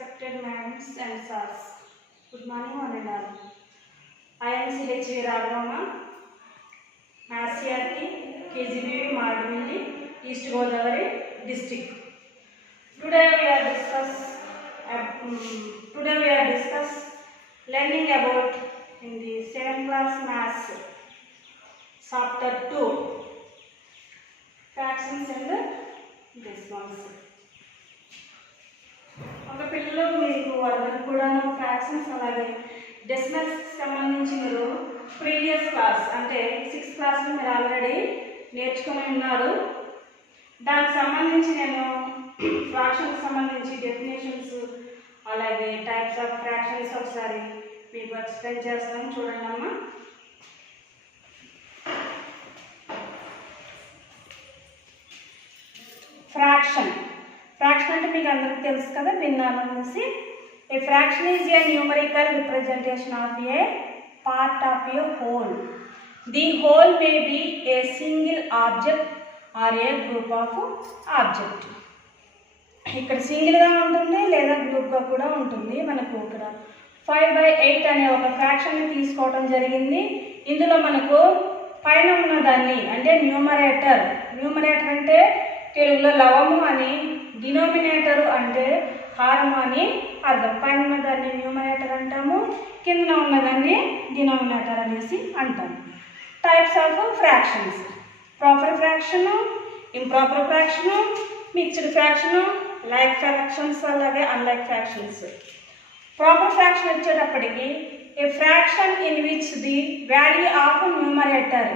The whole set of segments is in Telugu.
Respected madams and sirs, good morning one and all. I am C.H.V. Raghavama, Maths KGBV Madhumilli, East Godavari district. Today we are discuss learning about in the 7th class Maths chapter 2 fractions and decimals. ఒక పిల్లలు మీకు అందరికి కూడా ఫ్రాక్షన్స్ అలాగే డెసిమల్స్ సంబంధించి మీరు ప్రీవియస్ క్లాస్ అంటే 6th క్లాస్లో మీరు ఆల్రెడీ నేర్చుకుని ఉన్నారు. దానికి సంబంధించి నేను ఫ్రాక్షన్స్ సంబంధించి డెఫినేషన్స్ అలాగే టైప్స్ ఆఫ్ ఫ్రాక్షన్స్ ఒకసారి మీకు ఎక్స్ప్లెయిన్ చేస్తాను. చూడండి అమ్మా. ఫ్రాక్షన్ అంటే మీకు అందరికీ తెలుసు కదా, భిన్నాలు అనేసి. A fraction is a numerical representation of a part of a whole. The whole may be a single object or a group of object. ఇక్కడ సింగిల్గా ఉంటుంది లేదా గ్రూప్గా కూడా ఉంటుంది. మనకు ఇక్కడ 5/8 అనే ఒక ఫ్రాక్షన్ని తీసుకోవడం జరిగింది. ఇందులో మనకు పైన ఉన్నదాన్ని అంటే న్యూమరేటర్ అంటే తెలుగులో లవము అని, డినోమినేటరు అంటే హారము అని అర్థం. పైన ఉన్నదాన్ని న్యూమరేటర్ అంటాము, కింద ఉన్నదాన్ని డినోమినేటర్ అనేసి అంటాము. Types of fractions: proper fraction, improper fraction, mixed fraction, like fractions అలాగే అన్లైక్ ఫ్రాక్షన్స్. ప్రాపర్ ఫ్రాక్షన్ వచ్చేటప్పటికి ఏ fraction in which the value of numerator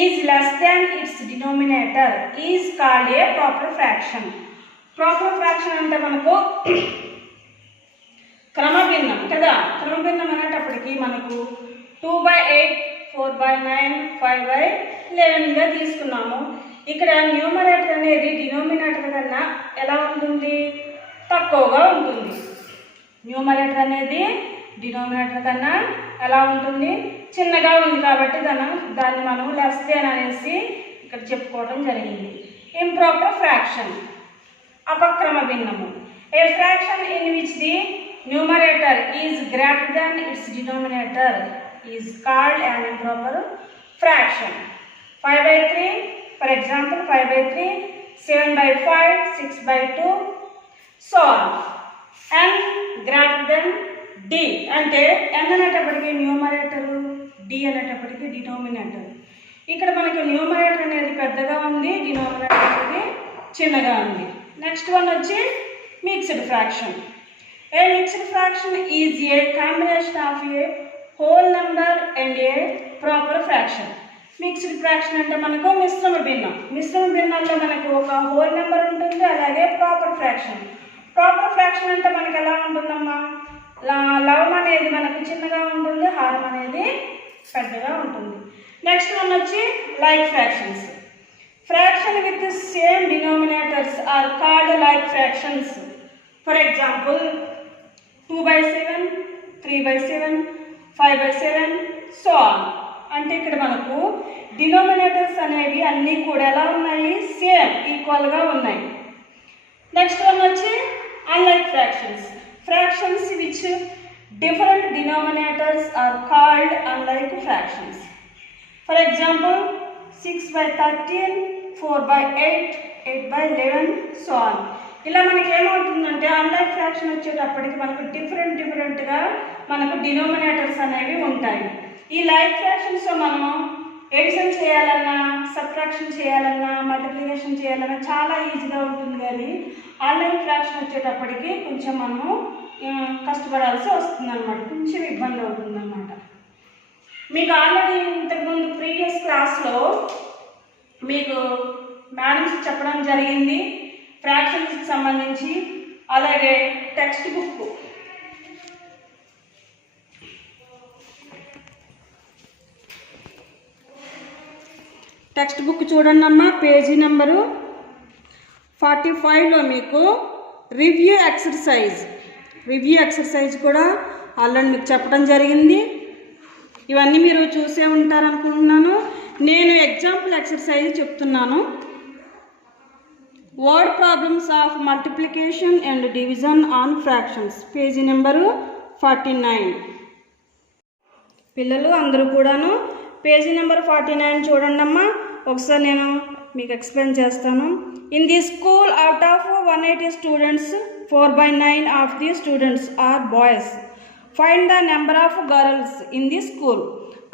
is less than its denominator is called a proper fraction. Proper fraction అంటే మనకు క్రమభిన్నం కదా. క్రమభిన్నం అనేటప్పటికి మనకు 2/8, 4/9, 5/11గా తీసుకున్నాము. ఇక్కడ న్యూమరేటర్ అనేది డినోమినేటర్ కన్నా ఎలా ఉంటుంది? తక్కువగా ఉంటుంది. న్యూమరేటర్ అనేది డినోమినేటర్ కన్నా ఎలా ఉంటుంది? చిన్నగా ఉంది కాబట్టి దాన్ని మనం లెస్ దాన్ అనేసి ఇక్కడ చెప్పుకోవడం జరిగింది. ఇంప్రాపర్ ఫ్రాక్షన్ అపక్రమ భిన్నము. A fraction in which the numerator is greater than its denominator is called an improper fraction. 5/3 for example 5/3, 7/5, 6/2 so on. n greater than d అంటే n అనేటప్పటికి న్యూమరేటరు, d అనేటప్పటికి డినోమినేటర్. ఇక్కడ మనకి న్యూమరేటర్ అనేది పెద్దగా ఉంది, డినోమినేటర్ అనేది చిన్నగా ఉంది. నెక్స్ట్ వన్ వచ్చి mixed fraction. A mixed fraction is A combination of a whole number and a proper fraction. Mixed fraction అంటే మనకు మిశ్రమ భిన్నం. మిశ్రమ భిన్నంలో మనకు ఒక హోల్ నెంబర్ ఉంటుంది, అలాగే ప్రాపర్ ఫ్రాక్షన్. ప్రాపర్ ఫ్రాక్షన్ అంటే మనకి ఎలా ఉంటుందమ్మా? లవం అనేది మనకు చిన్నగా ఉంటుంది, హారం అనేది పెద్దగా ఉంటుంది. నెక్స్ట్ వన్ వచ్చి like fractions. Fraction with same denominators are called like fractions. For example 2/7, 3/7, 5/7 so on. అంటే ఇక్కడ మనకు డినోమినేటర్స్ అనేవి అన్నీ కూడా ఎలా ఉన్నాయి? సేమ్ ఈక్వల్గా ఉన్నాయి. నెక్స్ట్ వన్ వచ్చి unlike fractions. Fractions which different denominators are called unlike fractions. For example, 6/13, 4/8, 8/11 so on. ఇలా మనకి ఏమవుతుందంటే అన్లైక్ ఫ్రాక్షన్ వచ్చేటప్పటికి మనకు డిఫరెంట్గా మనకు డినోమినేటర్స్ అనేవి ఉంటాయి. ఈ లైక్ ఫ్రాక్షన్స్లో మనము ఎడిషన్ చేయాలన్నా, సబ్ట్రాక్షన్ చేయాలన్నా, మల్టిప్లికేషన్ చేయాలన్నా చాలా ఈజీగా ఉంటుంది. కానీ ఆన్లైన్ ఫ్రాక్షన్ వచ్చేటప్పటికి కొంచెం మనము కష్టపడాల్సి వస్తుంది అన్నమాట, కొంచెం ఇబ్బంది అవుతుంది అన్నమాట. మీకు ఆల్రెడీ ఇంతకుముందు ప్రీవియస్ క్లాస్లో మీకు మేడమ్స్ చెప్పడం జరిగింది ఫ్రాక్షన్స్కి సంబంధించి. అలాగే టెక్స్ట్ బుక్ చూడండి అమ్మా, పేజీ నెంబరు 45లో మీకు రివ్యూ ఎక్సర్సైజ్ కూడా ఆల్రెడీ మీకు చెప్పడం జరిగింది. ఇవన్నీ మీరు చూసే ఉంటారనుకుంటున్నాను. నేను ఎగ్జాంపుల్ ఎక్సర్సైజ్ చెప్తున్నాను. Word problems of multiplication and division on fractions, page number 49. పిల్లలు అందరూ కూడాను పేజీ నెంబర్ 49 చూడండి అమ్మా. ఒకసారి నేను మీకు ఎక్స్ప్లెయిన్ చేస్తాను. In the school out of 180 students 4/9 of the students are boys. Find the number of girls in the school.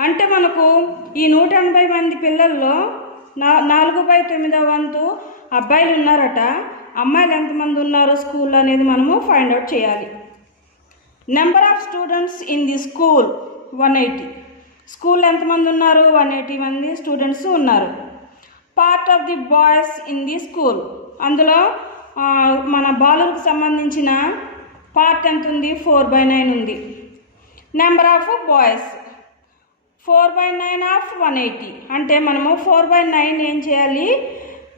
అంటే మనకు ఈ 180 మంది పిల్లల్లో 4/9 వంతు అబ్బాయిలు ఉన్నారట, అమ్మాయిలు ఎంతమంది ఉన్నారు స్కూల్లో అనేది మనము ఫైండ్ అవుట్ చేయాలి. Number of students in the school 180. స్కూల్లో ఎంతమంది ఉన్నారు? 180 మంది స్టూడెంట్స్ ఉన్నారు. Part of the boys in the school. అందులో మన బాలులకు సంబంధించిన పార్ట్ ఎంత ఉంది? 4/9 ఉంది. Number of boys 4/9 of 180. అంటే మనము 4/9 ఏం చేయాలి?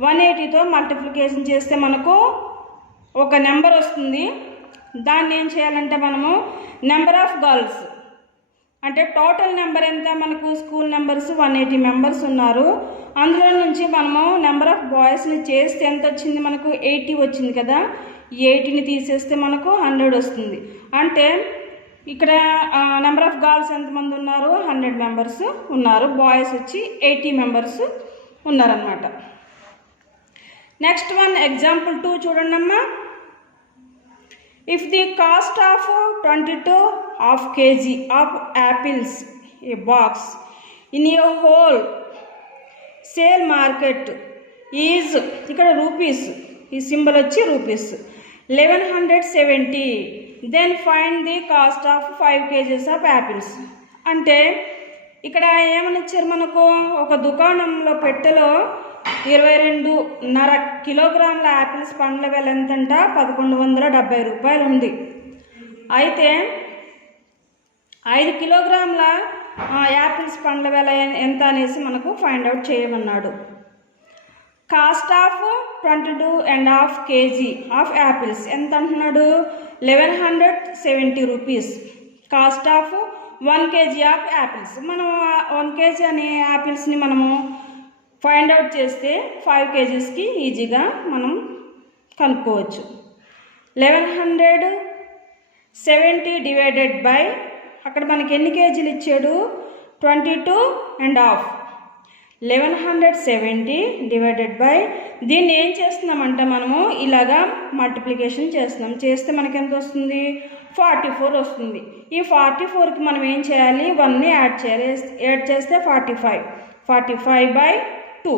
180తో మల్టిప్లికేషన్ చేస్తే మనకు ఒక నెంబర్ వస్తుంది. దాన్ని ఏం చేయాలంటే మనము నెంబర్ ఆఫ్ గర్ల్స్ అంటే టోటల్ నెంబర్ ఎంత? మనకు స్కూల్ నెంబర్స్ 180 మెంబర్స్ ఉన్నారు. అందులో నుంచి మనము నెంబర్ ఆఫ్ బాయ్స్ని చేస్తే ఎంత వచ్చింది? మనకు 80 వచ్చింది కదా. 80ని తీసేస్తే మనకు 100 వస్తుంది. అంటే ఇక్కడ నెంబర్ ఆఫ్ గర్ల్స్ ఎంతమంది ఉన్నారు? 100 మెంబర్స్ ఉన్నారు. బాయ్స్ వచ్చి 80 మెంబర్స్ ఉన్నారన్నమాట. నెక్స్ట్ వన్ ఎగ్జాంపుల్ 2 చూడండి అమ్మా. If the cost of 22 kg of apples a box in a whole sale market is ఇక్కడ రూపీస్, ఈ సింబల్ వచ్చి rupees 1170, then find the cost of 5 kgs of apples. అంటే ఇక్కడ ఏమని ఇచ్చారు మనకు? ఒక దుకాణంలో పెట్టెలో 22.5 కిలోగ్రాముల యాపిల్స్ పండ్ల వెల ఎంతంట? 1170 రూపాయలు ఉంది. అయితే 5 కిలోగ్రాముల యాపిల్స్ పండ్ల వెల ఎంత అనేసి మనకు ఫైండ్ అవుట్ చేయమన్నాడు. Cost of 22.5 kg of apples ఎంత అంటున్నాడు? 1170 rupees. Cost of 1 kg of apples. మనం 1 kg అనే యాపిల్స్ని మనము ఫైండ్ అవుట్ చేస్తే 5 kgsకి ఈజీగా మనం కనుక్కోవచ్చు. 1170 డివైడెడ్ బై అక్కడ మనకి ఎన్ని కేజీలు ఇచ్చాడు? 22.5. 1170 డివైడెడ్ బై దీన్ని ఏం చేస్తున్నామంటే మనము ఇలాగా మల్టిప్లికేషన్ చేస్తున్నాం. చేస్తే మనకి ఎంత వస్తుంది? 44 వస్తుంది. ఈ 44కి మనం ఏం చేయాలి? 1ని యాడ్ చేయాలి. యాడ్ చేస్తే 45. 45/2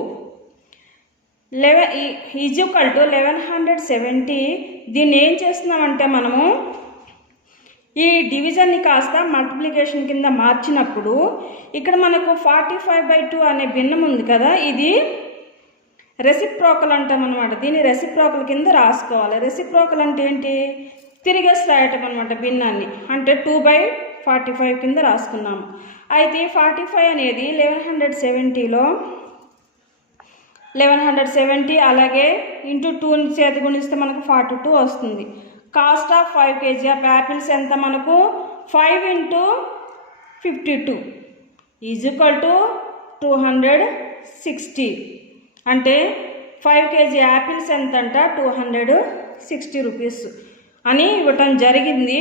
ఈజ్వల్ టు 1170. దీన్ని ఏం చేస్తున్నామంటే మనము ఈ డివిజన్ని కాస్త మల్టిప్లికేషన్ కింద మార్చినప్పుడు ఇక్కడ మనకు 45/2 అనే భిన్నం ఉంది కదా, ఇది రెసిప్రోకల్ అంటాం అనమాట. దీన్ని రెసిప్రోకల్ కింద రాసుకోవాలి. రెసిప్రోకల్ అంటే ఏంటి? తిరిగేసి రాయటం అనమాట భిన్నాన్ని. అంటే 2/45 కింద రాసుకున్నాము. అయితే 45 అనేది 1170లో 1170 అలాగే ఇంటూ 2ని చేతి గుణిస్తే మనకు 42 వస్తుంది. Cost of 5 kg of apples ఎంత? మనకు 5 × 52 ఈజ్వల్ టు 260. అంటే 5 kg యాపిల్స్ ఎంత అంట? 260 రూపీస్ అని ఇవ్వటం జరిగింది.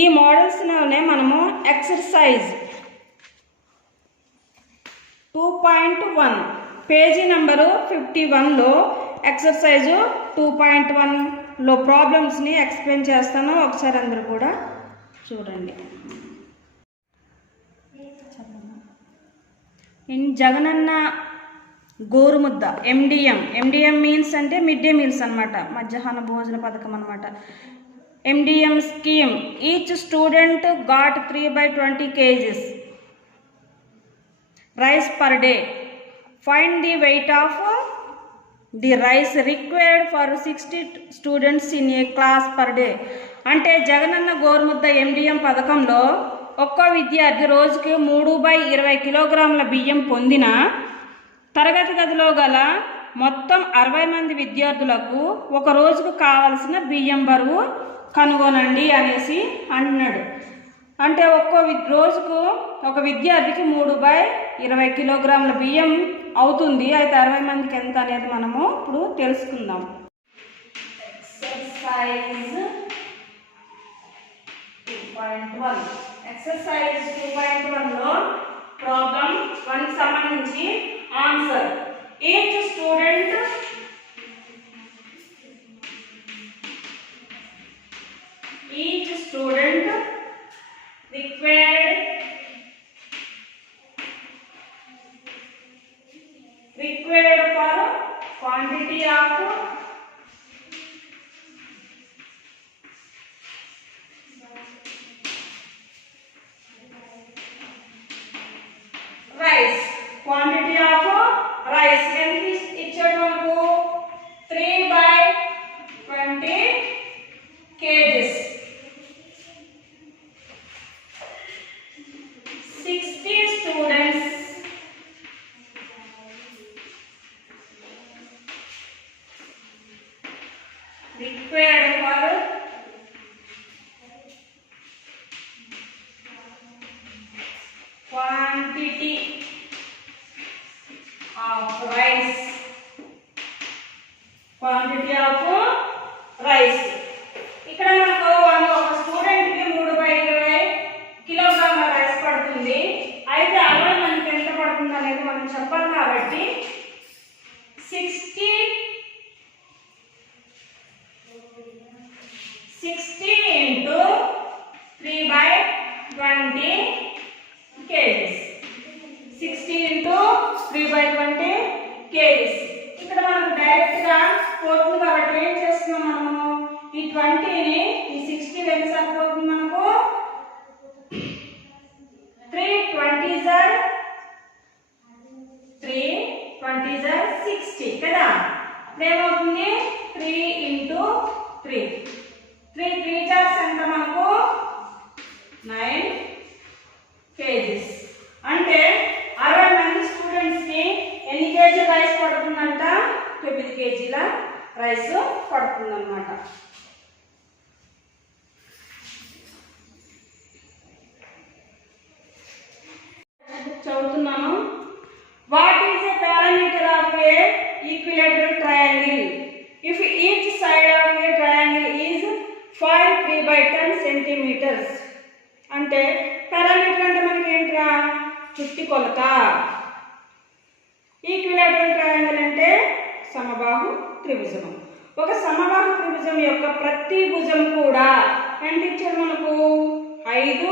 ఈ మోడల్స్లోనే మనము ఎక్సర్సైజ్ 2.1 పేజీ నెంబరు 51లో ఎక్సర్సైజు 2.1లో ప్రాబ్లమ్స్ని ఎక్స్ప్లెయిన్ చేస్తాను. ఒకసారి అందరూ కూడా చూడండి. జగనన్న గోరుముద్ద ఎండిఎం మీన్స్ అంటే మిడ్ డే మీల్స్ అనమాట, మధ్యాహ్న భోజన పథకం అనమాట. MDM scheme each student got 3/20 kgs rice per day. Find the weight of the rice required for 60 students in a class per day. అంటే జగనన్న గోరుముద్ద ఎండిఎం పథకంలో ఒక్కో విద్యార్థి రోజుకి 3/20 కిలోగ్రాముల బియ్యం పొందిన తరగతి గదిలో గల మొత్తం 60 మంది విద్యార్థులకు ఒక రోజుకు కావలసిన బియ్యం బరువు కనుగొనండి అనేసి అంటున్నాడు. అంటే రోజుకు ఒక విద్యార్థికి 3/20 కిలోగ్రాముల బియ్యం అవుతుంది. అయితే 60 మందికి ఎంత అనేది మనము ఇప్పుడు తెలుసుకుందాం. exercise 2.1 exercise 2.1 లో ప్రాబ్లం 1 సంబంధించి answer each student required for quantity of rice ఎంత ఇచ్చాడు మనకు 3/20 kgs 60 students required for quantity of rice ఇక్కడ మనకు ఒక స్టూడెంట్ కి 3/20 కిలోగ్రాముల రైస్ పడుతుంది. అయితే అలా మనకి ఎంత పడుతుంది అనేది మనం చెప్పాలి కాబట్టి 60 into 3/20 kgs 60 into 3/20 kgs ఇక్కడ మనకు డైరెక్ట్ గా పోతుంది కాబట్టి ఏం చేస్తున్నాం మనము ఈ 20 ని ఈ 60 ఎన్ని సరిపోతుంది మనకు 3/20 are 60 కదా ఏమవుతుంది 3 into 3 3 jars ఎంత మనకు 9 kgs అంటే 60 మంది స్టూడెంట్స్ కి ఎన్ని కేజీ రైస్ పడుతుందంట 9 కేజీల రైస్ పడుతుందన్నమాట. చదువుతున్నాను. What is a parameter of a equilateral triangle if each side of a triangle is 5 3/10 centimetres అంటే పారామీటర్ అంటే మనకి ఏంట్రా చుట్టి కొలత. ఈక్విలేటరల్ ట్రయాంగిల్ అంటే సమబాహు త్రిభుజం. ఒక సమబాహు త్రిభుజం యొక్క ప్రతి భుజం కూడా ఎంత ఇచ్చారు మనకు 5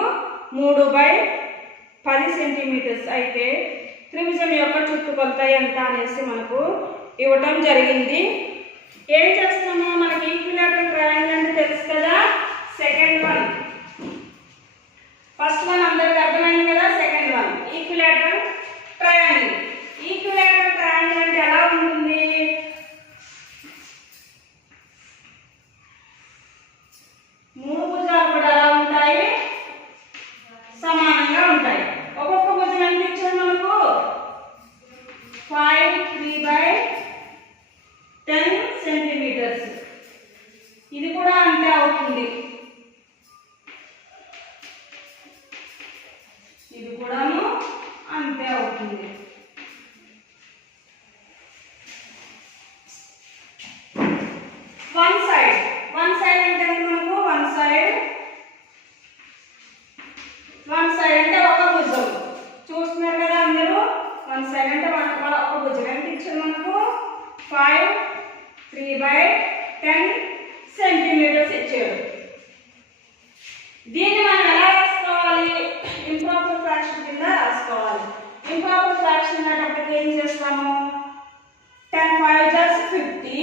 3/10 సెంటీమీటర్స్ అయితే త్రిభుజం యొక్క చుట్టుకొలత ఎంత అనేసి మనకు ఇవ్వటం జరిగింది. ఏం చేస్తున్నాము మనకి ఈక్విలేటరల్ ట్రయాంగిల్ అంటే తెలుసు కదా. సెకండ్ వన్ ఫస్ట్ వన్ అందరికి అర్థమైంది కదా. Second one equilateral triangle. Equilateral triangle అంటే ఎలా ఉంటుంది 3 భుజాలు కూడా ఎలా ఉంటాయి సమానంగా ఉంటాయి. ఒక్కొక్క భుజం ఎంత ఇచ్చారు మనకు 5 3/10 సెంటీమీటర్స్. ఇది కూడా అంతే అవుతుంది. ఇది కూడాను అంతే అవుతుంది. వన్ సైడ్ అంటే మనకు వన్ సైడ్ అంటే ఒక భుజం. చూస్తున్నారు కదా అందరూ. వన్ సైడ్ అంటే ఒక భుజం ఎంత ఇచ్చారు మనకు 5 3/10 సెంటీమీటర్స్ ఇచ్చారు. దీన్ని మనం ఎలా రాసుకోవాలి ఇంప్రాపర్ ఫ్రాక్షన్ కింద రాసుకోవాలి. ఇంప్రాపర్ ఫ్రాక్షన్ అనేటప్పటికి ఏం చేస్తాము 10 5 jars 50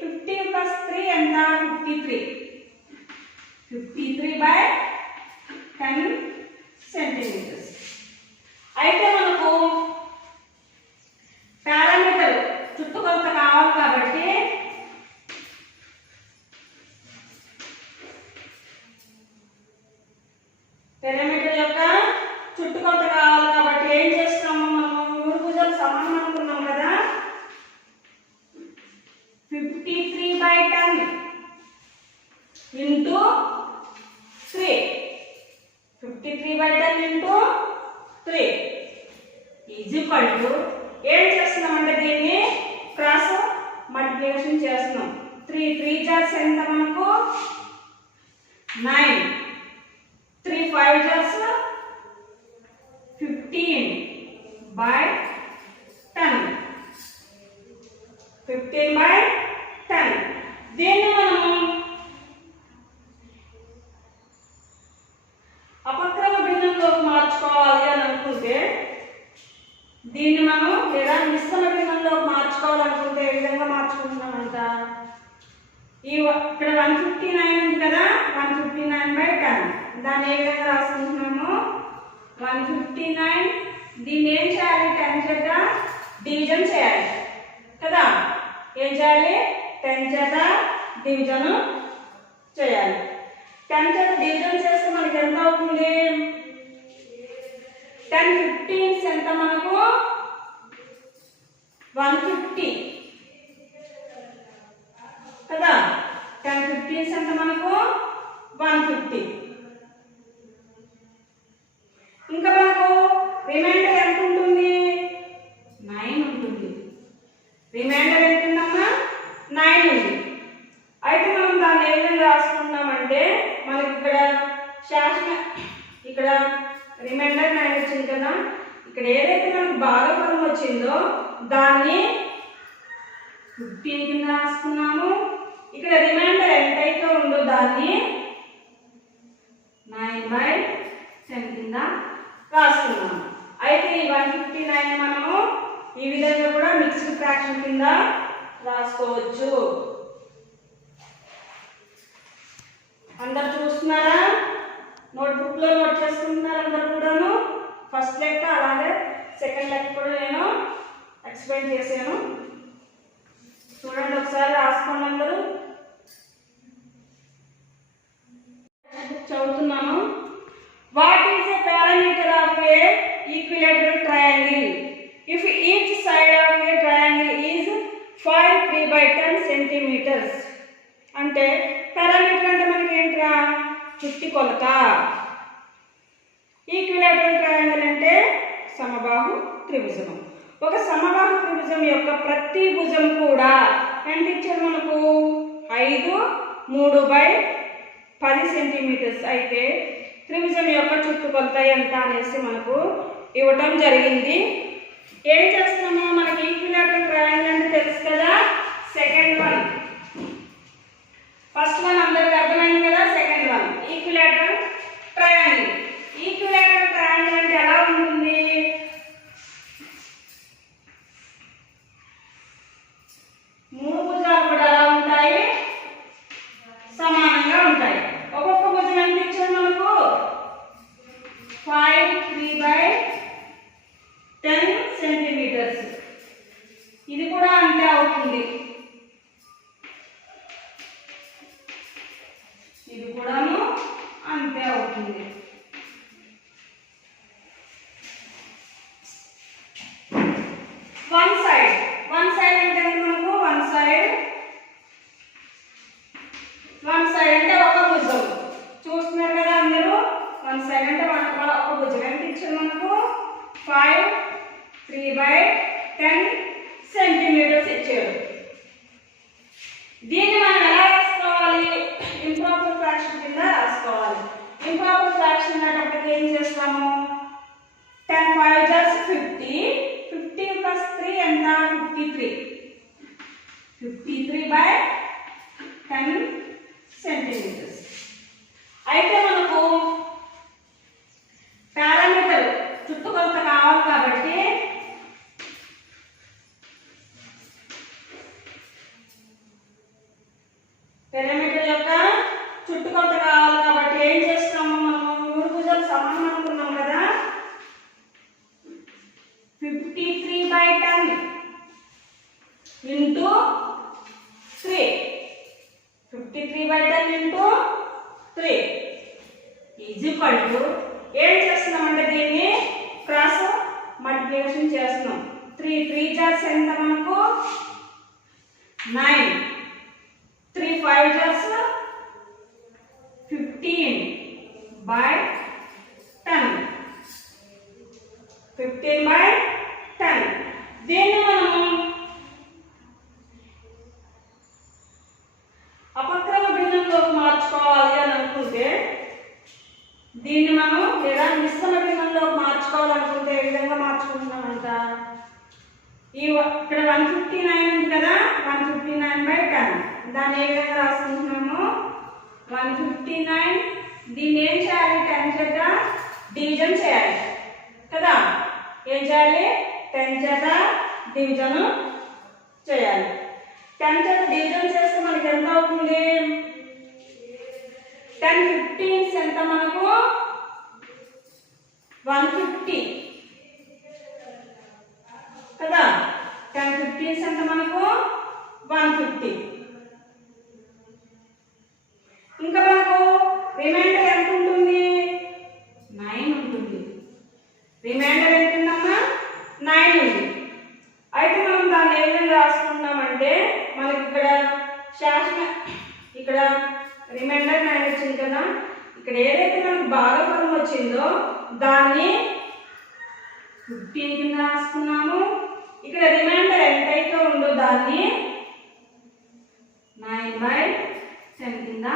50 plus 3 ఎంత 53/10 సెంటీమీటర్స్. అయితే మనకు పారామీటర్ చుట్టుకొలత కావాలి కాబట్టి పారామీటర్ యొక్క చుట్టుకొలత కావాలి కాబట్టి ఏం చేస్తాము మనం 3 భుజాలు సమానం అనుకున్నాం కదా. 53/10 into 3 53/10 into 3 is equal to ఏం చేస్తున్నామంటే దీన్ని క్రాస్ మల్టిప్లికేషన్ చేస్తున్నాం. 3 3 jars ఎంత మనకు 15/10. దీన్ని మనం అపక్రమ భిన్నంలోకి మార్చుకోవాలి అని అనుకుంటే, దీన్ని మనం లేదా మిశ్రమ భిన్నంలోకి మార్చుకోవాలనుకుంటే ఏ విధంగా మార్చుకుంటున్నామంట, ఇక్కడ 159 ఉంది కదా, 159/10 దాన్ని ఏ విధంగా రాసుకుంటున్నాము, 159. దీన్ని ఏం చేయాలి, 10 చేత డివిజన్ చేయాలి కదా. ఏం చేయాలి, 10 చేత డివిజన్ చేయాలి. 10 చేత డివిజన్ చేస్తే మనకి ఎంత అవుతుంది, 10 15s ఎంత మనకు 150 కదా. 10 15s ఎంత మనకు 150. ఇంకా మనకు రిమైండర్ ఎంత ఉంటుంది, 9 ఉంటుంది. రిమైండర్ ఎంత ఉందమ్మా, 9 ఉంది. అయితే మనం దాన్ని ఏ విధంగా రాసుకుంటామంటే, మనకి ఇక్కడ ఇక్కడ రిమైండర్ 9 వచ్చింది కదా, ఇక్కడ ఏదైతే మనకు భాగఫలం వచ్చిందో దాన్ని 15 కింద రాసుకున్నాము. ఇక్కడ రిమైండర్ ఎంతైతే ఉందో దాన్ని 9/10 కింద రాసుకున్నాము. అయితే ఈ 159 మనము ఈ విధంగా కూడా మిక్స్డ్ ఫ్రాక్షన్ కింద రాసుకోవచ్చు. అందరు చూస్తున్నారా, నోట్బుక్ లో నోట్ చేసుకుంటున్నారు అందరు కూడాను. ఫస్ట్ లెక్క అలాగే సెకండ్ లెక్క కూడా నేను ఎక్స్ప్లెయిన్ చేశాను. చూడండి ఒకసారి, రాసుకోండి అందరూ. చదువుతున్నాను. What is a parameter of a equilateral triangle if each side of a triangle is 5 3/10 centimetres? అంటే పారామీటర్ అంటే మనకి ఏంట్రా, చుట్టి కొలత. ఈక్విలేటరల్ ట్రయాంగిల్ అంటే సమబాహు త్రిభుజం. ఒక సమబాహు త్రిభుజం యొక్క ప్రతి భుజం కూడా ఎంత ఇచ్చారు మనకు, 5 3/10 సెంటీమీటర్స్. అయితే త్రిభుజం యొక్క చుట్టుకొలత ఎంత అనేసి మనకు ఇవ్వటం జరిగింది. ఏం చేస్తున్నాము, మనకి ఈక్విలేటరల్ ట్రయాంగిల్ అంటే తెలుసు కదా. సెకండ్ వన్, ఫస్ట్ వన్ అందరికి అర్థమైంది కదా. Second one equilateral triangle. Equilateral triangle అంటే ఎలా ఉంటుంది, మూడు భుజాలు కూడా ఎలా ఉంటాయి, సమానంగా ఉంటాయి. ఒక్కొక్క భుజం ఎంత ఇచ్చారు మనకు, 5 3/10 సెంటీమీటర్స్. ఇది కూడా అంతే అవుతుంది, ఇది కూడాను అంతే అవుతుంది. వన్ సైడ్ అంటే మనకు వన్ సైడ్ అంటే ఒక భుజం. చూస్తున్నారు కదా అందరూ, వన్ సైడ్ అంటే ఒక భుజం ఎంత ఇచ్చారు మనకు, 5 3/10 సెంటీమీటర్స్ ఇచ్చారు. దీన్ని మనం ఎలా రాసుకోవాలి, ఇంప్రాపర్ ఫ్రాక్షన్ కింద రాసుకోవాలి. ఇంప్రాపర్ ఫ్రాక్షన్ అనేటప్పటికి ఏం చేస్తాము, 10 5 50, 50 + 3 ఎంత, 53. 53/10 సెంటీమీటర్స్. అయితే మనకు పారామీటర్ చుట్టుకొలత కావాలి కాబట్టి పారామీటర్ యొక్క చుట్టుకొలత కావాలి కాబట్టి ఏం చేస్తాము, మనము మూడు భుజాలు సమానం అనుకున్నాం కదా. 53/10 into 3. 53/10 into 3 is equal to, ఏం చేస్తున్నామంటే దీన్ని క్రాస్ మల్టిప్లికేషన్ చేస్తున్నాం. 3 3 జార్స్ ఎంత మనకు 9, 3 5 జార్స్ 15/10. 15/10. దీన్ని మనం అపక్రమ భిన్నంలోకి మార్చుకోవాలి అని అనుకుంటే, దీన్ని మనం లేదా మిశ్రమ భిన్నంలోకి మార్చుకోవాలనుకుంటే ఏ విధంగా మార్చుకుంటున్నామంట, ఇక్కడ 159 ఉంది కదా, దాన్ని ఏ విధంగా రాసుకుంటున్నాము 159. దీన్ని ఏం చేయాలి 10 చేత డివిజన్ చేయాలి కదా. ఏం చేయాలి 10 చేత డివిజన్ చేయాలి. 10 చేత డివిజన్ చేస్తే మనకి ఎంత అవుతుంది 10 15 ఎంత మనకు 150 కదా. 10 15 ఎంత మనకు 150. ఇంకా మనకు రిమైండర్ ఎంత ఉంటుంది 9 ఉంటుంది. రిమైండర్ ఎంత ఉందమ్మా 9 ఉంది. అయితే మనం దాన్ని ఏ విధంగా రాసుకుంటామంటే మనకి ఇక్కడ ఇక్కడ రిమైండర్ 9 వచ్చింది కదా. ఇక్కడ ఏదైతే మనకు భాగఫలం వచ్చిందో దాన్ని 15 కింద రాసుకున్నాము. ఇక్కడ రిమైండర్ ఎంతైతే ఉందో దాన్ని 9/10 కింద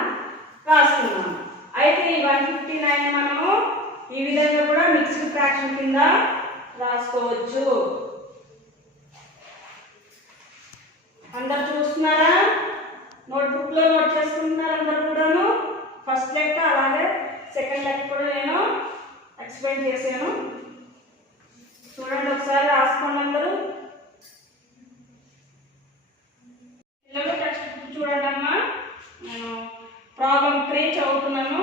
రాసుకున్నాము. అయితే ఈ 159 మనము ఈ విధంగా కూడా మిక్స్డ్ ఫ్రాక్షన్ కింద రాసుకోవచ్చు. అందరు చూస్తున్నారా? నోట్బుక్ లో నోట్ చేసుకుంటున్నారు అందరు కూడాను. ఫస్ట్ లెక్క అలాగే సెకండ్ లెక్క కూడా నేను ఎక్స్ప్లెయిన్ చేశాను. చూడండి ఒకసారి రాసుకోండి అందరూ. పిల్లలు టెక్స్ట్ బుక్ చూడండి అమ్మా. నేను ప్రాబ్లం 3 చదువుతున్నాను.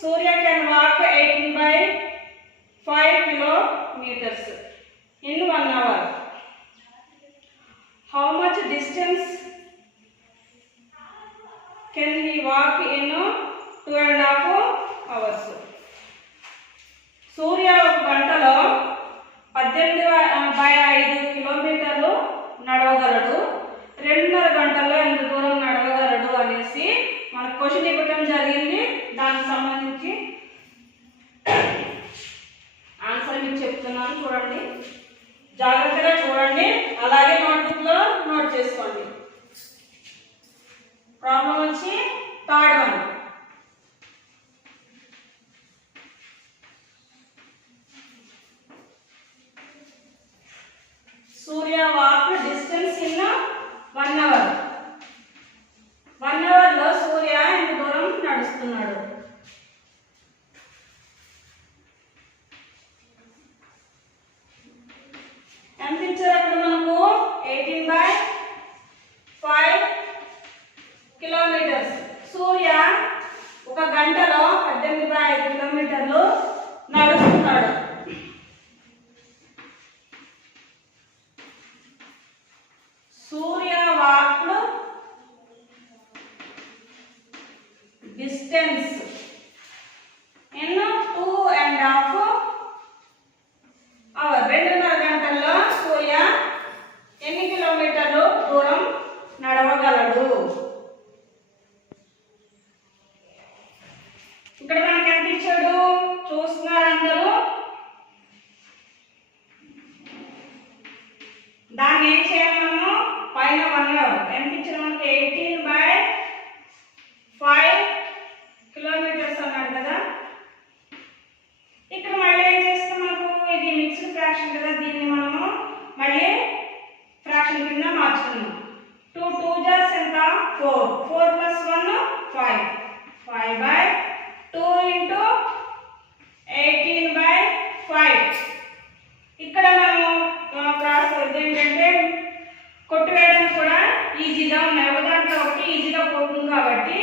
సూర్య can walk 18/5 kilometers in 1 hour. How much distance can he walk in 2.5 hours? సూర్య ఒక గంటలో 18/5 కిలోమీటర్లు నడవగలడు. 2.5 గంటల్లో ఎంత దూరం నడవగలడు అనేసి మనకు క్వశ్చన్ ఇవ్వడం జరిగింది. దానికి సంబంధించి ఆన్సర్ మీకు చెప్తున్నాను. చూడండి, జాగ్రత్తగా చూడండి, అలాగే నోట్బుక్ లో నోట్ చేసుకోండి. ప్రాబ్లం వచ్చి third one. Surya walk distance in 1 hour. 1 hour లో సూర్య ఎంత దూరం నడుస్తున్నాడు? ఎంత ఇచ్చారు అక్కడ మనకు 18/5 కిలోమీటర్స్. సూర్య ఒక గంటలో 18/5 కిలోమీటర్లు నడుస్తున్నాడు. సూర్య వాక్డ్ డిస్టెన్స్ ఇన్ 2.5 అవర్. 2.5 గంటల్లో సూర్య ఎన్ని కిలోమీటర్లు దూరం నడవగలడు? ఇక్కడ మనకి ఎంత ఇచ్చాడు చూస్తున్నారు అందరూ. దాన్ని ఏం చేయాలి మనము పైన 1 hour ఎంత ఇచ్చారు మనకి 18/5 కిలోమీటర్స్ అన్నాడు కదా. ఇక్కడ మళ్ళీ ఏం చేస్తాం మనకు ఇది మిక్స్డ్ ఫ్రాక్షన్ కదా. దీన్ని మనము మళ్ళీ ఫ్రాక్షన్ కింద మార్చుకున్నాం. 2 2 జస్ ఎంత 4. 4 + 1 5. 5/2 × 18/5. ఇక్కడ మనము క్రాస్ ఏంటంటే కొట్టువేయడం కూడా ఈజీగా ఉన్నాయి. ఒకదాంట్లో ఒకటి ఈజీగా పోతుంది కాబట్టి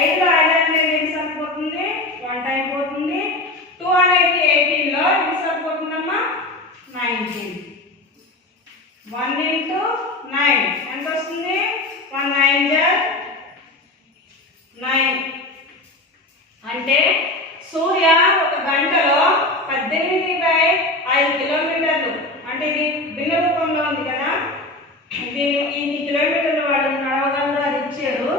5లో 5 అనేది ఎన్ని సరిపోతుంది 1 టైం పోతుంది. 2 అనేది 18లో ఎన్ని సరిపోతుందమ్మా 19. 1 × 9 ఎంత వస్తుంది 1 9 9. అంటే సూర్య ఒక గంటలో 18/5 కిలోమీటర్లు. అంటే ఇది భిన్న రూపంలో ఉంది కదా. ఇన్ని కిలోమీటర్లు వాళ్ళు నడవగలరు అది ఇచ్చారు.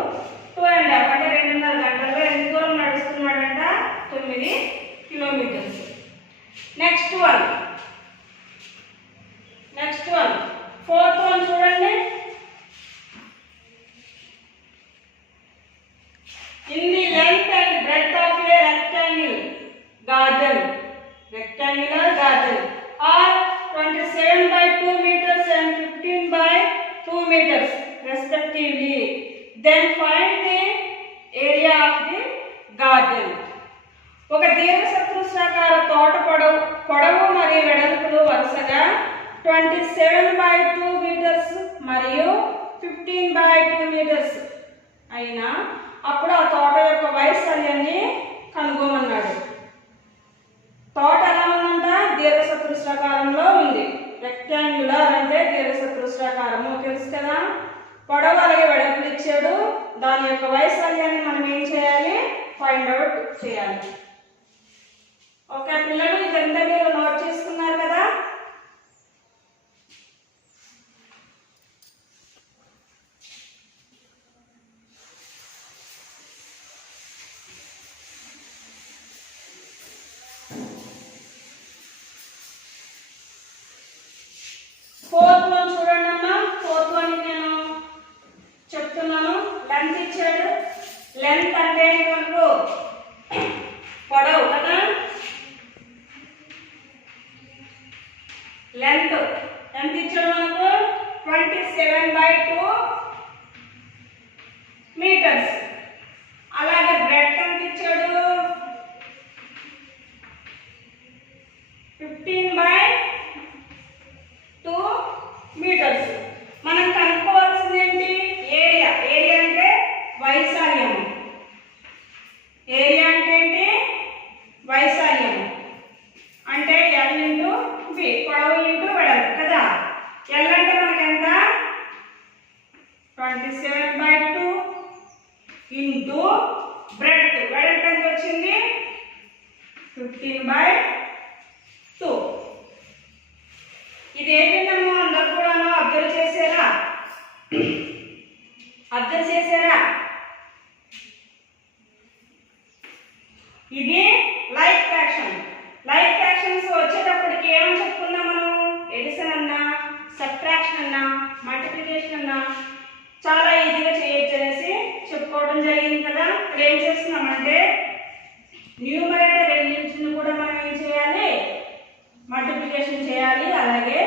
2.5 అంటే 2.5 గంటల్లో ఎంత దూరం నడుస్తున్నాడంట 9 kilometres. Next one fourth one చూడండి. In the length and breadth of a rectangular garden are 27/2 meters and 15/2 meters respectively. Then find the area of the garden. ఒక దీర్ఘచతురస్రాకార తోట పొడవు మరియు వెడల్పులు వరుసగా 27/2 మీటర్స్ మరియు 15/2 మీటర్స్ అయినా అప్పుడు ఆ తోట యొక్క వైశాల్యాన్ని కనుగొమన్నాడు. తోట ఎలా ఉందంట? దీర్ఘచతురస్రాకారంలో ఉంది. రెక్టాంగులర్ అంటే దీర్ఘచతురస్రాకారము తెలుసు కదా. పొడవు అలాగే వెడల్పులు ఇచ్చాడు. దాని యొక్క వైశాల్యాన్ని మనం ఏం చేయాలి? ఫైండ్ అవుట్ చేయాలి. ఓకే పిల్లలు, ఇదంతా మీరు నోట్ చేసుకున్నారు కదా. ఫోర్త్ వన్ చూడండి అమ్మా. ఫోర్త్ వన్ నేను చెప్తున్నాను. లెంత్ ఇచ్చాడు. లెంత్ అంటే మనకు పొడవు కదా. లెంత్ ఎంత ఇచ్చాడు మనకు? 27/2 మీటర్స్. అలాగే బ్రెడ్త్ ఎంత ఇచ్చాడు? 15/2 మీటర్స్. మనం కనుక్కోవాల్సింది ఏంటి? ఏరియా. ఏరియా అంటే వైశాల్యము. ఏరియా అంటే ఏంటి? వైశాల్యము అంటే L ఇంటూ B, పొడవు ఇంటూ వెడల్పు కదా. L అంటే మనకి ఎంత? 27/2 ఇంటూ బ్రెడ్త్. వెడల్పు ఎంత వచ్చింది? 15/2. ఇది ఏంటంటే అందరు కూడా అబ్జర్వ్ చేసారా? అబ్జర్వ్ చేసారా? ఇది లైక్ ఫ్రాక్షన్. లైక్ ఫ్రాక్షన్స్ వచ్చేటప్పటికి ఏమని చెప్పుకున్నాం మనం? ఎడిషన్ అన్నా, సబ్ట్రాక్షన్ అన్నా, మల్టిప్లికేషన్ అన్నా చాలా ఈజీగా చేయొచ్చు అనేసి చెప్పుకోవడం జరిగింది కదా. ఇప్పుడు ఏం చేస్తున్నామంటే న్యూమరేటర్ రెండింటిని కూడా మనం ఏం చేయాలి? మల్టిప్లికేషన్ చేయాలి. అలాగే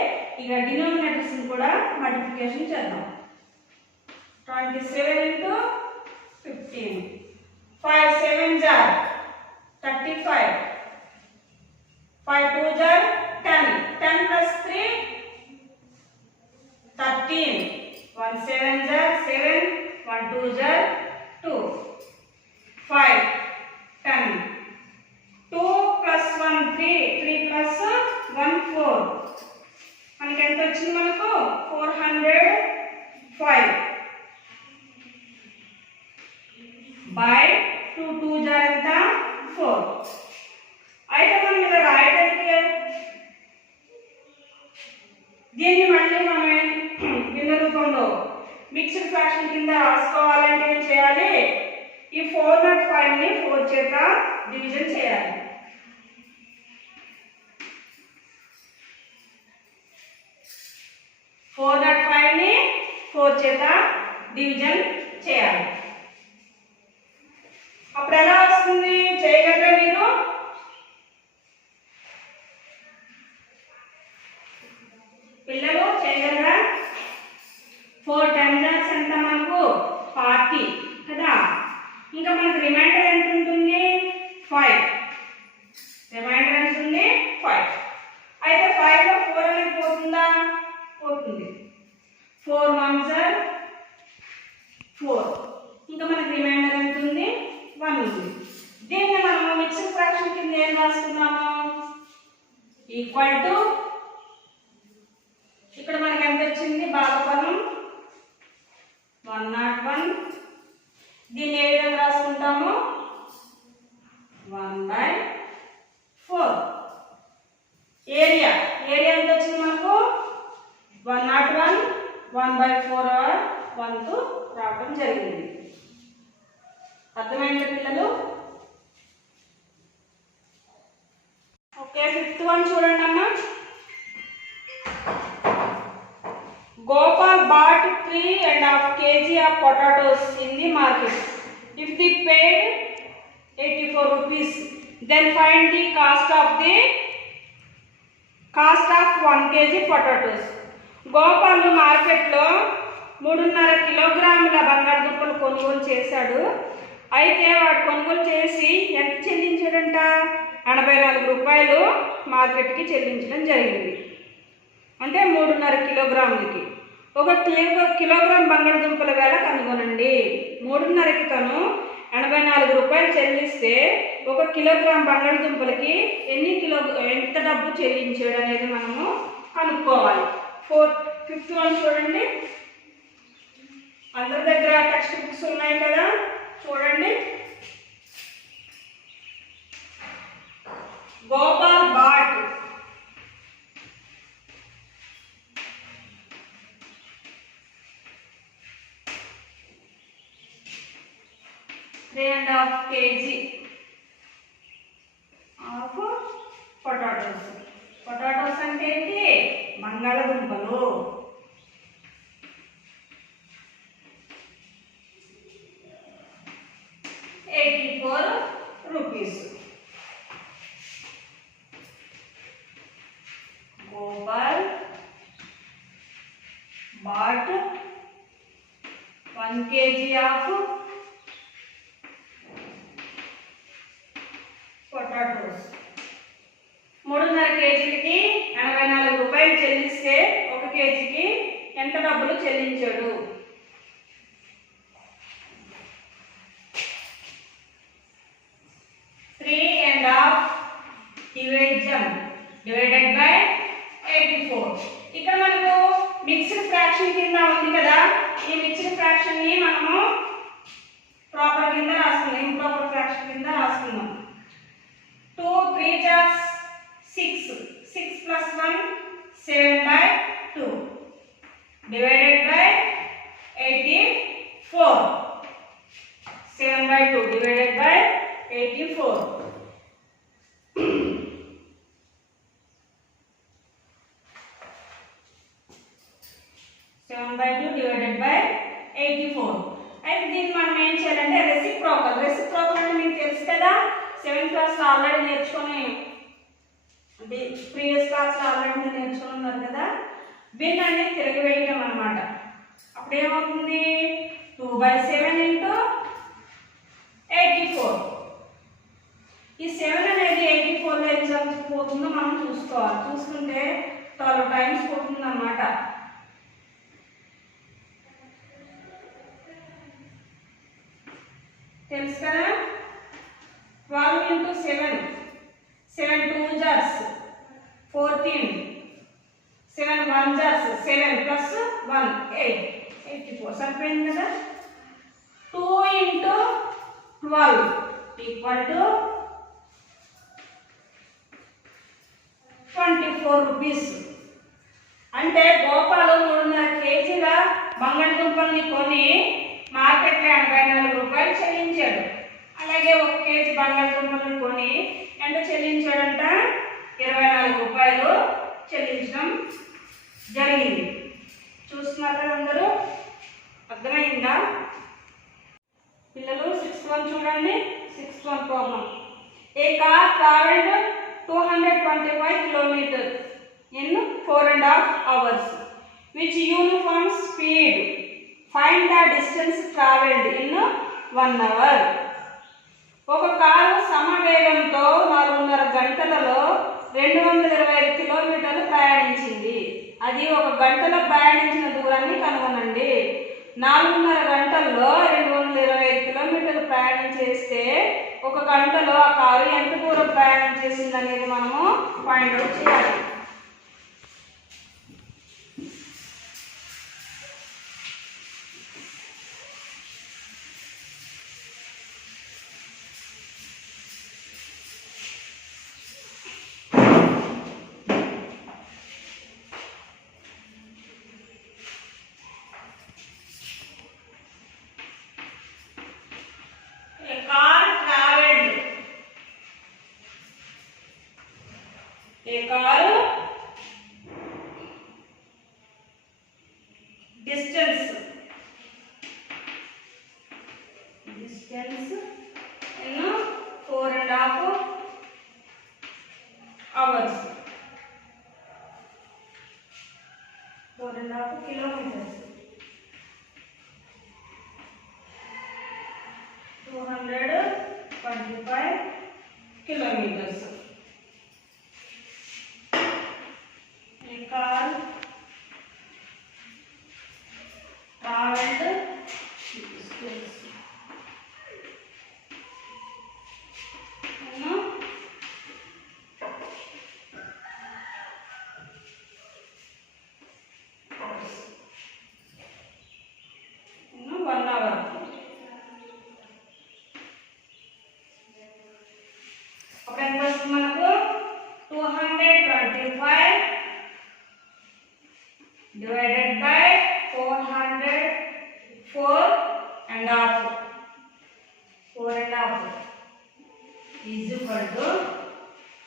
ఇక డినోమినేటర్స్ కూడా మల్టిప్లికేషన్ చేద్దాం. 27 into 15. 5 7s are 35. 5 2s are 10. 10 plus 3 13. 1 7s are 7. 1 2s are 2. 5 10. 2 plus 1 3. 3 plus 1 4. మనకి ఎంత వచ్చింది? మనకు 405 by 2 2s are ఎంత? 4. అయితే మనం ఇలా రాయడానికి దీన్ని మళ్ళీ మనం భిన్న రూపంలో మిక్స్డ్ ఫ్రాక్షన్ కింద రాసుకోవాలంటే ఏం చేయాలి? ఈ 405 ని 4 చేత డివిజన్ చేయాలి. ని 4 చేత డివిజన్ చేయాలి. అప్పుడు ఎలా వస్తుంది? చేయగలరా మీరు? పిల్లలు చేయగలరా? 4 10s ఎంత మనకు? 40 కదా. ఇంకా మనకు రిమైండర్ ఎంత ఉంటుంది? 5. రిమైండర్ ఎంత ఉంది? 5. అయితే 5 లో 4 అనేది పోతుందా? పోతుంది. 4 1s are 4. ఇంకా మనకు రిమైండర్ ఎంత ఉంది? 1 ఉంది. దీన్ని మనం మిక్స్డ్ ఫ్రాక్షన్ కింద ఏం రాసుకున్నాము? ఈక్వల్ టు ఇక్కడ మనకి ఎంత వచ్చింది? భాగఫలం 101. దీన్ని ఏ విధంగా రాసుకుంటాము? 1/4. ఏరియా. ఏరియా ఎంత వచ్చింది మనకు? 101. 1/4 వంతు రావడం జరిగింది. అర్థమైంది పిల్లలు? ఓకే, 5th వన్ చూడండి అమ్మా. Gopal bought 3.5 kg of potatoes in the market. If they paid 84 rupees, then find the cost of 1 kg potatoes. Gopal మార్కెట్లో 3.5 కిలోగ్రాముల బంగాళదుంపలు కొనుగోలు చేశాడు. అయితే వాడు కొనుగోలు చేసి ఎంత చెల్లించాడంట? 84 రూపాయలు మార్కెట్కి చెల్లించడం జరిగింది. అంటే 3.5 కిలోగ్రాములకి. 1 కిలోగ్రామ్ బంగాళదుంపల వేల కనుగొనండి. 3.5కి తను 84 రూపాయలు చెల్లిస్తే 1 కిలోగ్రామ్ బంగాళదుంపలకి ఎంత డబ్బు చెల్లించాడు అనేది మనము కనుక్కోవాలి. 51 చూడండి. అందరి దగ్గర టెక్స్ట్ బుక్స్ ఉన్నాయి కదా, చూడండి. Gopal bought 3.5 kg of potatoes. Potatoes అంటే ఏంటి? బంగాళదుంపలు. ₹84. Gopal bought 1 kg of potatoes. 3.5 కేజీలకి 84 రూపాయలు చెల్లిస్తే 1 కేజీకి ఎంత డబ్బులు చెల్లించాడు? 3.5 divided by 84. ఇక్కడ మనకు మిక్స్డ్ ఫ్రాక్షన్ కింద ఉంది కదా, ఈ మిక్స్డ్ ఫ్రాక్షన్ ని మనము ప్రాపర్ కింద రాసుకుందాం, ఇంప్రాపర్ ఫ్రాక్షన్ కింద రాసుకుందాం. 2 3 6, 6 plus 1 7/2 divided by 84. 7/2 divided by 84. 7/2 divided by 84. అయితే దీన్ని మనం ఏం చేయాలంటే రెసిప్రోకల్ అంటే మీకు తెలుసు కదా, 7th క్లాస్ లో ఆల్రెడీ నేర్చుకొని, ప్రీవియస్ క్లాస్ లో ఆల్రెడీ నేర్చుకుని ఉన్నారు కదా. భిన్నాన్ని తిరగవేయడం అన్నమాట. అప్పుడు ఏమవుతుంది? 2/7 into 84. ఈ 7 అనేది 84లో ఎగ్జామ్స్ పోతుందో మనం చూసుకోవాలి. చూసుకుంటే 12 టైమ్స్ పోతుంది అన్నమాట. తెలుసు కదా. 12 into 7, 7 2 jars 14, 7 1 jars 7 plus 1 8, 84 సరిపోయింది కదా. 2 into 12 equal to 24 rupees. అంటే గోపాలు 3.5 కేజీల బంగాళదుంపల్ని కొని మార్కెట్లో 84 రూపాయలు చెల్లించాడు. అలాగే 1 కేజీ బంగాళదుంపలను కొని ఎంత చెల్లించాడంట? 24 రూపాయలు చెల్లించడం జరిగింది. చూస్తున్నారు కదా అందరూ? అర్థమైందా పిల్లలు? 6th one చూడండి. 6th one problem. A car travelled 225 kilometers in 4.5 hours. Which uniform speed? Find the distance traveled in 1 hour. ఒక కారు సమవేగంతో 4.5 గంటలలో 225 కిలోమీటర్లు ప్రయాణించింది. అది 1 గంటలో ప్రయాణించిన దూరాన్ని కనుగొనండి. 4.5 గంటల్లో 225 కిలోమీటర్లు ప్రయాణం చేస్తే 1 గంటలో ఆ కారు ఎంత దూరం ప్రయాణం చేసింది అనేది మనము ఫైండ్ అవుట్ చేయాలి. A car distance in 4.5 hours. 4.5 kilometers. 225 kilometers. A car traveled in 1 hour. అప్పుడు ఎంత వస్తుంది మనకు 225 divided by 4 and half is equal to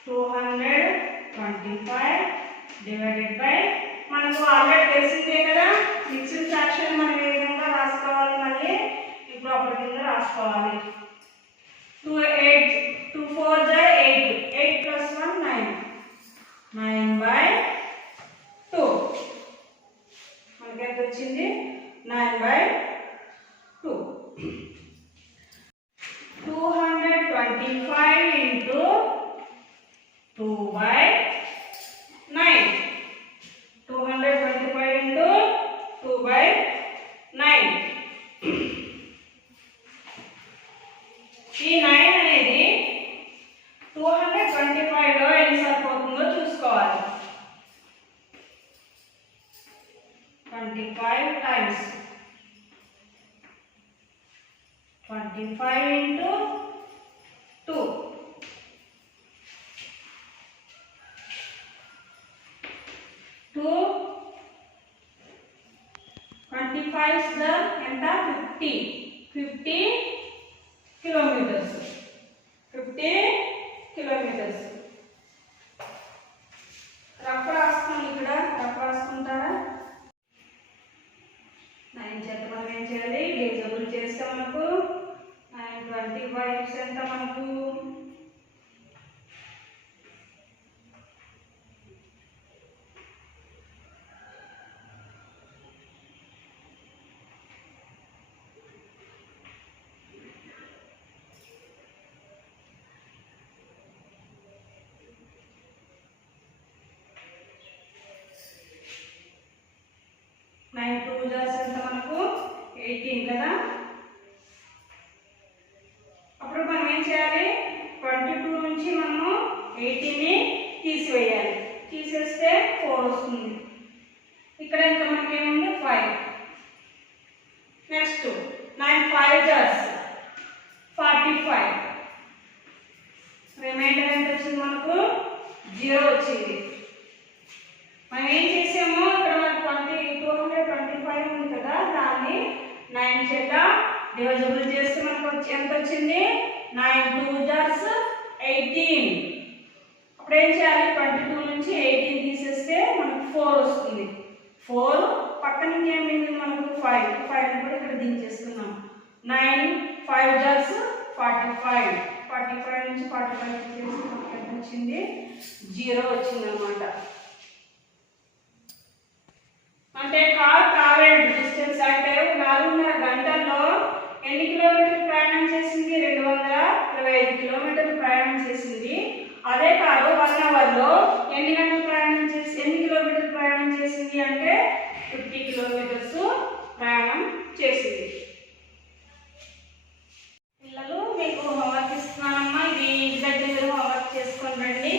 225 divided by మనకు ఆల్రెడీ తెలిసిందే కదా మిక్స్డ్ ఫ్రాక్షన్ మనం ఏ విధంగా రాసుకోవాలి మళ్ళీ ఈ ప్రాపర్ కింద రాసుకోవాలి 2 4 8 8 plus 1 9 9/2 మనకి ఎంత వచ్చింది 9/2 225 into 2/9 225 into 2/9 ఈ 9 అనేది 225 లో ఎన్ని సరిపోతుందో చూసుకోవాలి 25 times 25 into 2 25 is the ఎంత 50 kilometers 50 kilometers రఫ్ రాస్తాం ఇక్కడ రఫ్ రాసుకుంటారా 9 చేత మనం ఏం చేయాలి డివిజిబుల్ చేస్తే మనకు 925 ఎంత మనకు 9 2 ఎంత మనకు 18 కదా అప్పుడు మనం ఏం చేయాలి 22 నుంచి మనము 18 ని తీసివేయాలి తీసేస్తే 4 వస్తుంది ఇక్కడ ఎంత మనకి ఏముంది 5 నెక్స్ట్ 9 5 45 రిమైండర్ ఎంత వచ్చింది మనకు 0 వచ్చింది మనం ఏం చేసాము ఇక్కడ మనకు 225 ఉంది కదా దాన్ని 9 చేత డివిజిబుల్ చేస్తే మనకు ఎంత వచ్చింది 9 2 18 అప్పుడు ఏం చేయాలి 22 నుంచి 18 తీసేస్తే మనకు 4 వస్తుంది 4 పక్కన ఇంకేం మిగిలింది మనకు 5 కూడా ఇక్కడ దించేస్తున్నాం 9 5 45 నుంచి 45 తీసేస్తే మనకు ఎంత వచ్చింది 0 వచ్చింది అన్నమాట అంటే కార్ ట్రావెల్డ్ డిస్టెన్స్ అంటే 4.5 గంటల్లో ఎన్ని కిలోమీటర్లు ప్రయాణం చేసింది 225 కిలోమీటర్లు ప్రయాణం చేసింది అదే కారు 1 అవర్ లో ఎన్ని కిలోమీటర్లు ప్రయాణం చేసింది అంటే 50 కిలోమీటర్స్ ప్రయాణం చేసింది పిల్లలు మీకు హోంవర్క్ ఇస్తున్నానమ్మా ఇది ఇంటి దగ్గర మీరు హోంవర్క్ చేసుకొని రండి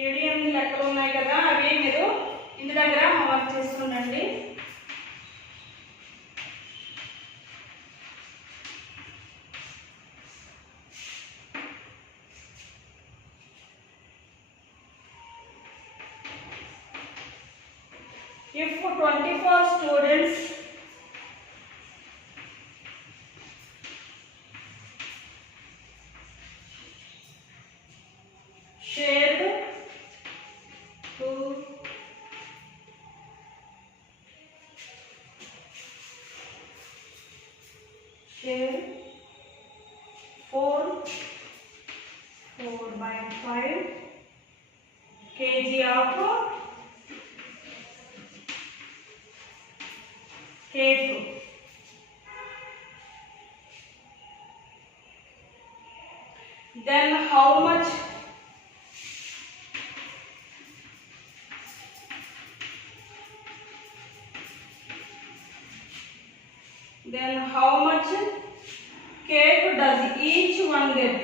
ఏడు లెక్కలు ఉన్నాయి కదా అవి మీరు ఇంటి దగ్గర homework చేసుకునండి If 24 students shared to share 4 by 5 kg of cake. Then how much cake does each one get?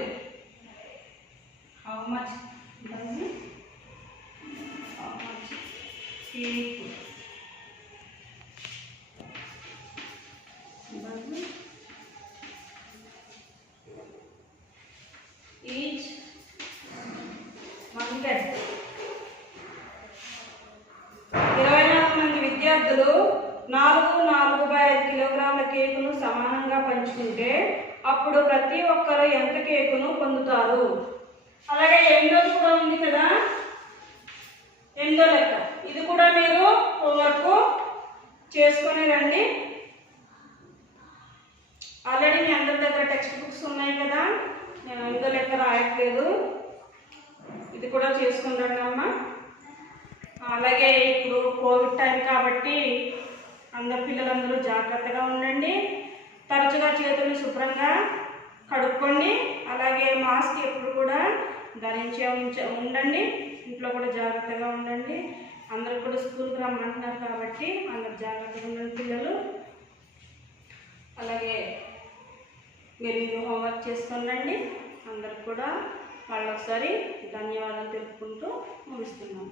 How much cake each one get? 24 మంది విద్యార్థులు 4.5 కిలోగ్రాముల కేకును సమానంగా పంచుకుంటే అప్పుడు ప్రతి ఒక్కరు ఎంత కేకును పొందుతారు? అలాగే 8వ కూడా ఉంది కదా, 8వ లెక్క. ఇది కూడా మీరు హోంవర్క్ చేసుకొని రండి. ఆల్రెడీ మీ అందరి దగ్గర టెక్స్ట్ బుక్స్ ఉన్నాయి కదా, నేను 8వ లెక్క రాయట్లేదు. ఇది కూడా చేసుకుని రండి అమ్మా. అలాగే ఇప్పుడు కోవిడ్ టైం కాబట్టి అందరు పిల్లలందరూ జాగ్రత్తగా ఉండండి. తరచుగా చేతులను శుభ్రంగా కడుక్కోండి. అలాగే మాస్క్ ఎప్పుడు కూడా ధరించే ఉండండి. ఇంట్లో కూడా జాగ్రత్తగా ఉండండి. అందరూ కూడా స్కూల్కి రమ్మంటున్నారు కాబట్టి అందరు జాగ్రత్తగా ఉండండి పిల్లలు. అలాగే మీరు హోంవర్క్ చేసుకునండి. అందరికి కూడా మళ్ళొకసారి ధన్యవాదాలు తెలుపుకుంటూ ముగిస్తున్నాం.